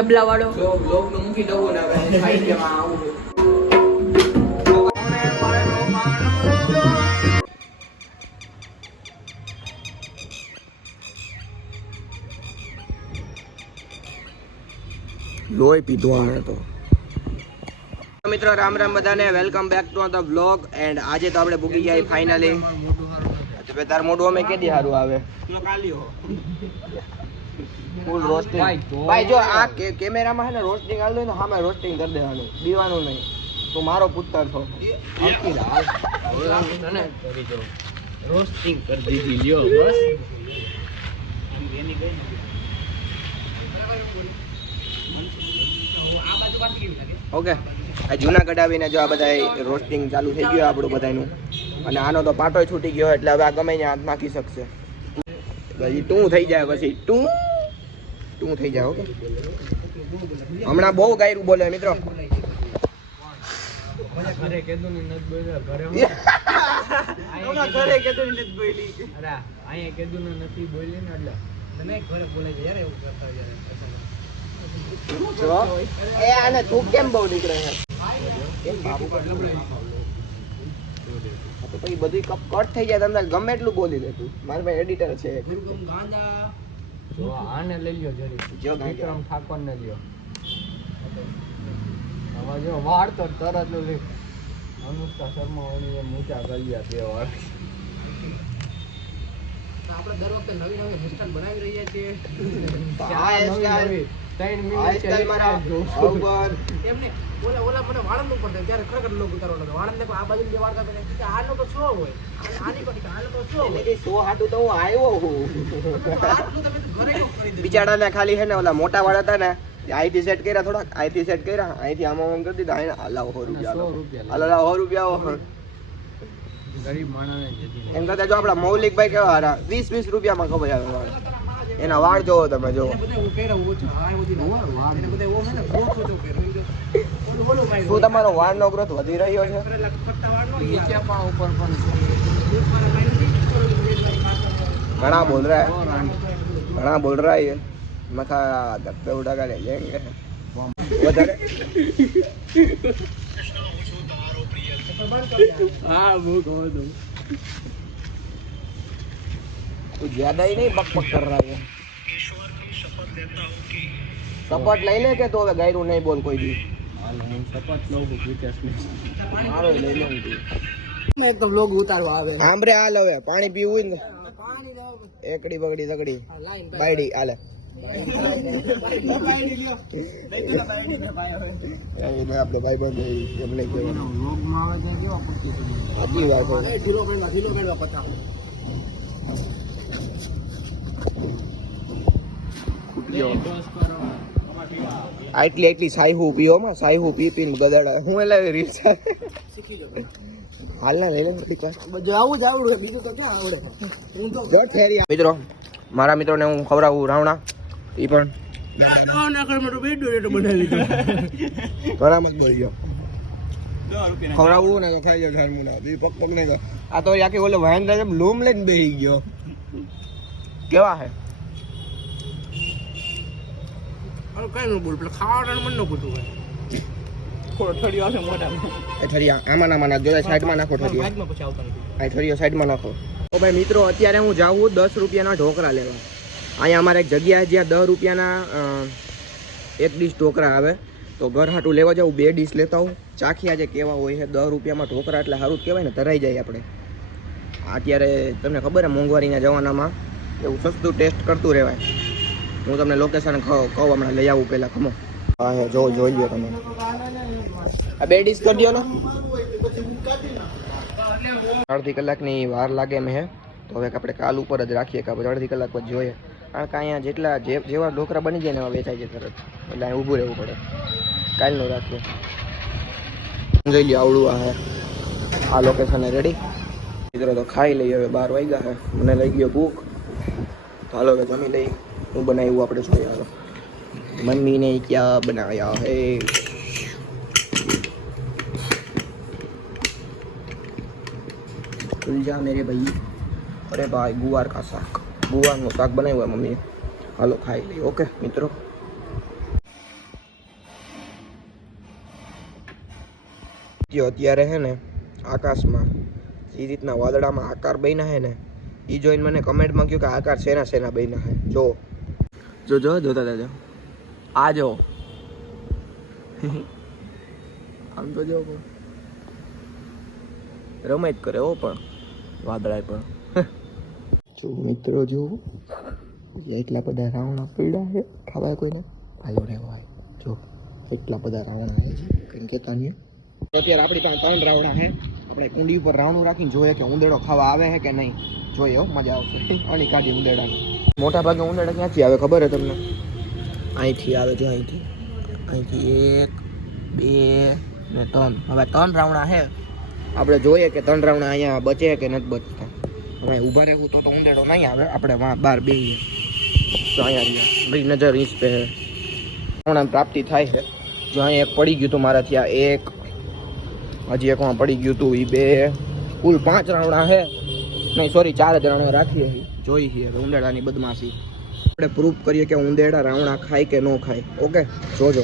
ડબલા વાળો લોક નું મૂકી દઉં ને હવે ખાઈ જવા આવું. લોહી પીધો આને તો. મિત્રો રામ રામ બધાને, welcome back to the vlog. And આજે તો આપણે ભૂગી ગયા ફાઇનલી. તાર મોઢું અમે કેદી સારું આવે ફૂલ રોસ્ટિંગ. ભાઈ જો આ કેમેરામાં છે ને રોસ્ટિંગ હાલ દો ને, સામે રોસ્ટિંગ કરી દેવાનું, દીવાનું નહીં. તું મારો પુત્ર છો. રોસ્ટિંગ કરી દીધી લ્યો બસ. ઓકે, આ જુનાગઢ આવીને જો આ બધા રોસ્ટિંગ ચાલુ થઈ ગયું આપણું બધાનું. અને આનો તો પાટો છૂટી ગયો એટલે હવે આ ગમે ત્યાં હાથ નાખી શકશે. પછી તું થઈ જાય, પછી તું થઈ જાય. ઓકે, હમણાં બહુ ગાયરું બોલે મિત્રો. આને તું કેમ બહુ નીકળે છે? પછી બધી કટ થઈ જાય તમને ગમે એટલું બોલી દે તું. મારા ભાઈ એડિટર છે. આને લઈ લ્યો જરી, જો વિક્રમ ઠાકોર ને લ્યો. હવે જો વાળ તો તરત લો લે. અનુષ્કા શર્મા ઓની મોટા ગલિયા બે વાળ. આપણે દર વખતે નવી નવી હેરસ્ટાઈલ બનાવી રહ્યા છીએ. આ હેરસ્ટાઈલ 3 મિનિટ છે મારા ઉપર. એમને ઓલા મને વાળંદ ઉપર ત્યારે ખરેખર લોક ઉતારો લાગે. વાળંદ આ બાજુ બે વાળ કાપે કે આનો તો શો હોય, આની કોની આનો તો શો હોય. એટલે શો હાટું તો હું આવ્યો હું. આટલું તમે ઘરે કેમ કરી દે? બિચારાને ખાલી છે ને ઓલા મોટા વાળ હતા ને, આઈથી સેટ કર્યા, થોડાક આઈથી સેટ કર્યા, અહીંથી આમાં કરી દીધા. અહીં લાવો 100 રૂપિયા, હાલો લાવો 100 રૂપિયા. ગરીબ માણસને એમ કરતા જો આપડા મૌલિકભાઈ કેવા હારા 20-20 રૂપિયામાં કપાઈ આવે વાળ. એના વાળ જોવો તમે, જોવો. શું તમારો વાળનો ગ્રોથ વધી રહ્યો છે? ઘણા બોલ રહ્યા है मखा 10 उठा ले लेंगे વધારે. हाँ वो कहो तुम कुछ ज्यादा ही नहीं बकबक कर रहा है. शपथ ले ले के तो હવે ગાયરું નહીં બોલ કોઈ દી. શપથ લો વિકાસ ને મારો લઈ લે તું તો વ્લોગ ઉતારવા આવે. સાંભળે હાલ હવે પાણી પીવું ને, એકડી બગડી તગડી બાયડી હાલે. આપડે ભાઈ બંધ એમને આટલી સાયહુ પીઓ માં, સાયહુ પી પીને ગદાડા. હું એટલે રીલ હાલ ના લઈ લે થોડીક વાર. આવું જ આવડે, બીજું તો ક્યાં આવડે. મિત્રો મારા મિત્રોને હું ખવડાવું રાવણા. એ પણ બરાબર બોલ ગયો. ખવડાવવું ને તો ખાઈ જાવ. પગ પગ નહીં. આ તો આખી ઓલે વાંદરા જેમ લૂમ લઈને બેસી ગયો. કેવા હે? કઈ ન બોલ, ખાવાનું મન ન પૂછું. આમાં નાખો, સાઈડમાં નાખો. ઠરીઓ સાઈડમાં નાખો. તો ભાઈ મિત્રો અત્યારે હું જાઉં 10 રૂપિયાના ઢોકળા લેવા. અહીંયા અમારે એક જગ્યા જ્યાં 10 રૂપિયાના એક ડીશ ઢોકળા આવે. તો ઘર હાટું લેવા જાઉં, 2 ડીશ લેતા હું. ચાખી આજે કેવા હોય છે. 10 રૂપિયામાં ઢોકળા એટલે સારું જ કહેવાય ને, ધરાઈ જાય આપણે. અત્યારે તમને ખબર છે મોંઘવારીના જમાનામાં એવું સસ્તું ટેસ્ટ કરતું રહેવાય. હું તમને લોકેશન કહું, હમણાં લઈ આવું પહેલાં. ખમો હા જોઈ લો તમે. આ 2 ડીશ કરી દો ને. અડધી કલાકની વાર લાગે એમ હે. તો હવે આપણે કાલ ઉપર જ રાખીએ કે અડધી કલાક પછી જોઈએ. કારણ કે અહીંયા જેટલા જેવા ઢોકળા બની જાય ને એમાં વેચાઈ જાય તરત. એટલે અહીં ઊભું રહેવું પડે. કાલનું રાખીએ. જોઈ લો આવડું આ હે. આ લોકેશન રેડી. મિત્રો તો ખાઈ લઈએ. હવે 12 વાગ્યા છે. મને લઈ ગયો ભૂખ. તો હાલો હવે જમી લઈ. હું બનાવ્યું આપણે જોઈએ. હાલો મમ્મી ને ક્યાં બનાવ્યા હે? खुल जा मेरे भाई. अरे भाई गुवार का शाक, गुवारનું શાક બનાવ્યું મમ્મીએ. હાલો ખાઈ લઈએ. ઓકે મિત્રો. અત્યારે હે ને આકાશમાં એ રીતના વાદળામાં આકાર બન્યા હે ને એ જોઈને મને કમેન્ટમાં કહ્યું કે આકાર શેના શેના બન્યા હે જો જો જો જોતા જાજો આ જો આમ તો જો રમે જ કરે હો પણ વાદળાય પણ જો મિત્રો જો એટલા બધા રાવણા પીડા છે ખાવાય કોઈને ભાઈઓ રે ભાઈ જો એટલા બધા રાવણા છે કંઈ કહેતા નહીં અત્યારે આપણી પાસે 3 રાવણા છે આપણે કુંડી ઉપર રાવણું રાખીને જોઈએ કે ઉંદેડો ખાવા આવે છે કે નહીં જોઈએ હો મજા આવશે અણી કાઢી ઉંદેડાને મોટા ભાગે ઉંદેડા ક્યાંથી આવે ખબર છે તમને અહીંથી આવે જો અહીંથી 1 2 ને 3 હવે 3 રાવણા છે આપણે જોઈએ કે 3 રાવણા અહીંયા બચે કે નથી બચતા હવે ઊભા રહેવું તો ઉંદેડો નહીં આવે આપણે બહાર બેહીએ તો અહીંયા મારી નજર ઈંચ પે રાવણા પ્રાપ્તિ થાય છે જો અહીં એક પડી ગયું હતું મારાથી આ એક હજી એકમાં પડી ગયું હતું એ 2 કુલ 5 રાવણા છે નહીં સોરી 4 જ રાવણા રાખીએ જોઈ છીએ ઉંદેડાની બદમાશી આપણે પ્રૂફ કરીએ કે ઉંદેડા રાવણા ખાય કે ન ખાય ઓકે જોજો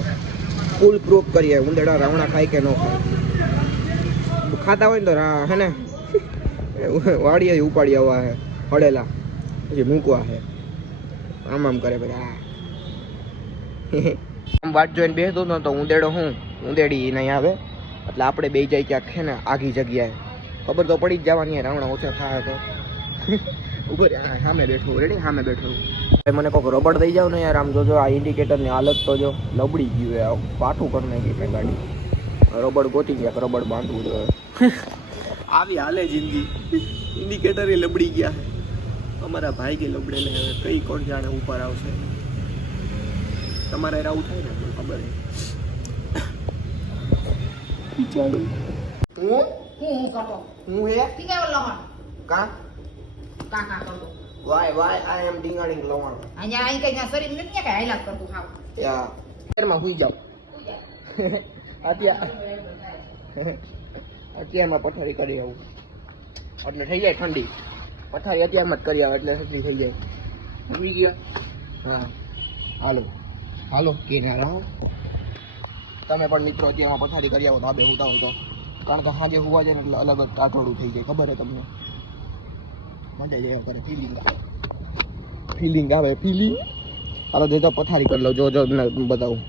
ફૂલ પ્રૂફ કરીએ ઉંદેડા રાવણા ખાય કે ન ખાય ખાતા હોય ને તો હે ને વાડીએ ઉપાડી આવવા હે હળેલા પછી મૂકવા હે આમ આમ કરે બધા આમ વાટ જોઈને બેસતો હતો તો ઉંદેડો ઉંદેડી નહીં આવે એટલે આપણે બે જાય ક્યાંક છે ને આગી જગ્યાએ ખબર તો પડી જ જવાની રાવણા ઓછા થાય તો ઉપર સામે બેઠું રેડી સામે બેઠું મને કોઈક રબડ દઈ જાવ ને યાર આમ જોજો આ ઇન્ડિકેટરની હાલત તો જો લબડી ગયું પાઠું કરી નાખી મેં ગાડી રબડ ગોતી ગયા રબડ બાંધવું જોઈએ આવી હાલે જિંદગી ઇન્ડિકેટર એ લબડી ગયા છે અમારા ભાઈ કે લબડેલે હવે કઈ કોણ જાણે ઉપર આવશે તમારે આવું થાય ને ખબર હું હે કા કાકા કરતો વાય આઈ એમ ડિંગાડિંગ લવણ અહીંયા આઈ કઈ શરીર નથી કે હાઈલાત કરતું ખાવ યા ઘરમાં હુઈ જાવ અત્યારમાં પથારી કરી આવું એટલે થઈ જાય ઠંડી પથારી અત્યારમાં જ કરી આવે એટલે ઠંડી થઈ જાય હુઈ ગયા હા હાલો કે ના રહો તમે પણ મિત્રો અત્યારમાં પથારી કરી આવો ધાબે હુતા હોય તો કારણ કે સાંજે હુવા જાય ને એટલે અલગ જ ટાટોડું થઈ જાય ખબર હે તમને મજા જાય કરે ફિલિંગ આવે હાલો દેજો પથારી કરી લો જો બતાવું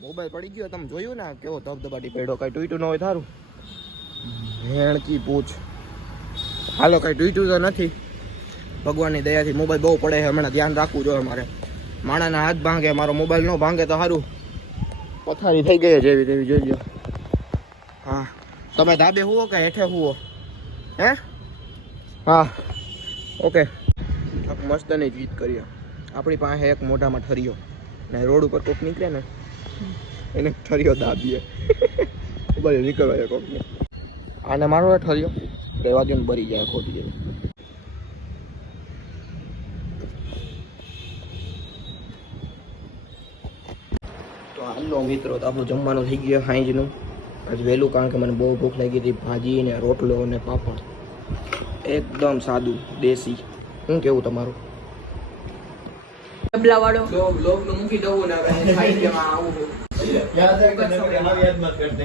મોબાઈલ પડી ગયો તમે જોયું ને કેવો ધબધબાટી પડ્યો કઈ ટૂટ્યું ન હોય થારું ભેણકી પૂછ હાલો કઈ ટૂટ્યું તો નથી ભગવાનની દયાથી મોબાઈલ બહુ પડે છે હમણાં ધ્યાન રાખવું જોઈએ મારે માણાના હાથ ભાંગે મારો મોબાઈલ ન ભાંગે તો સારું પથારી થઈ ગઈ જેવી તેવી જોઈ હા તમે ધાબે હુવો કે હેઠે હુવો હે હા ઓકે મસ્ત ની જીત કરીએ આપણી પાસે એક મોઢામાં ઠરિયો ને રોડ ઉપર કોક નીકળે ને એને ઠરિયો દાબીએ બધે નીકળવાય કોકને આને મારો ઠરિયો રહેવા દો ને ભરી જાય ખોટી જાય તો હાલો મિત્રો તો આપણું જમવાનું થઈ ગયું સાંજનું આજ વહેલું કારણ કે મને બહુ ભૂખ લાગી હતી ભાજી ને રોટલો અને પાપડ એકદમ સાદું દેશી શું કેવું તમારું ડબલા વાળો લોગ નું મૂકી દઉં ને હવે ખાઈ કેમાં આવું યાદ મત કરતે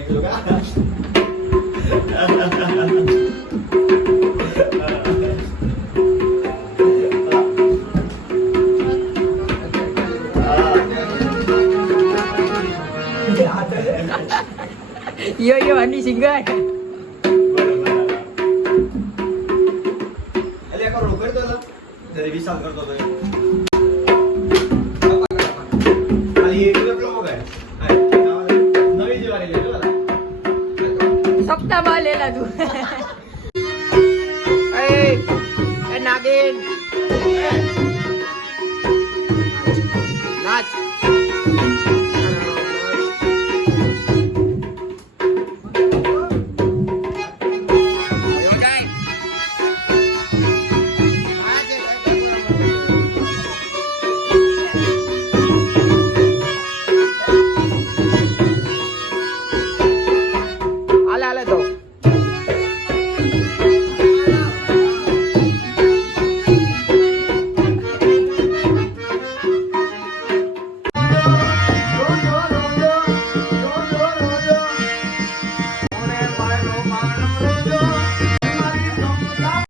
યો આની સિંગર અલે કરો કરતો તો જરી વિશાલ કરતો તો ખાલી એક ડબલો હો ગયા નવી જેવાની લેજો સપ્તાહ માં લેલા તું એ નાગિન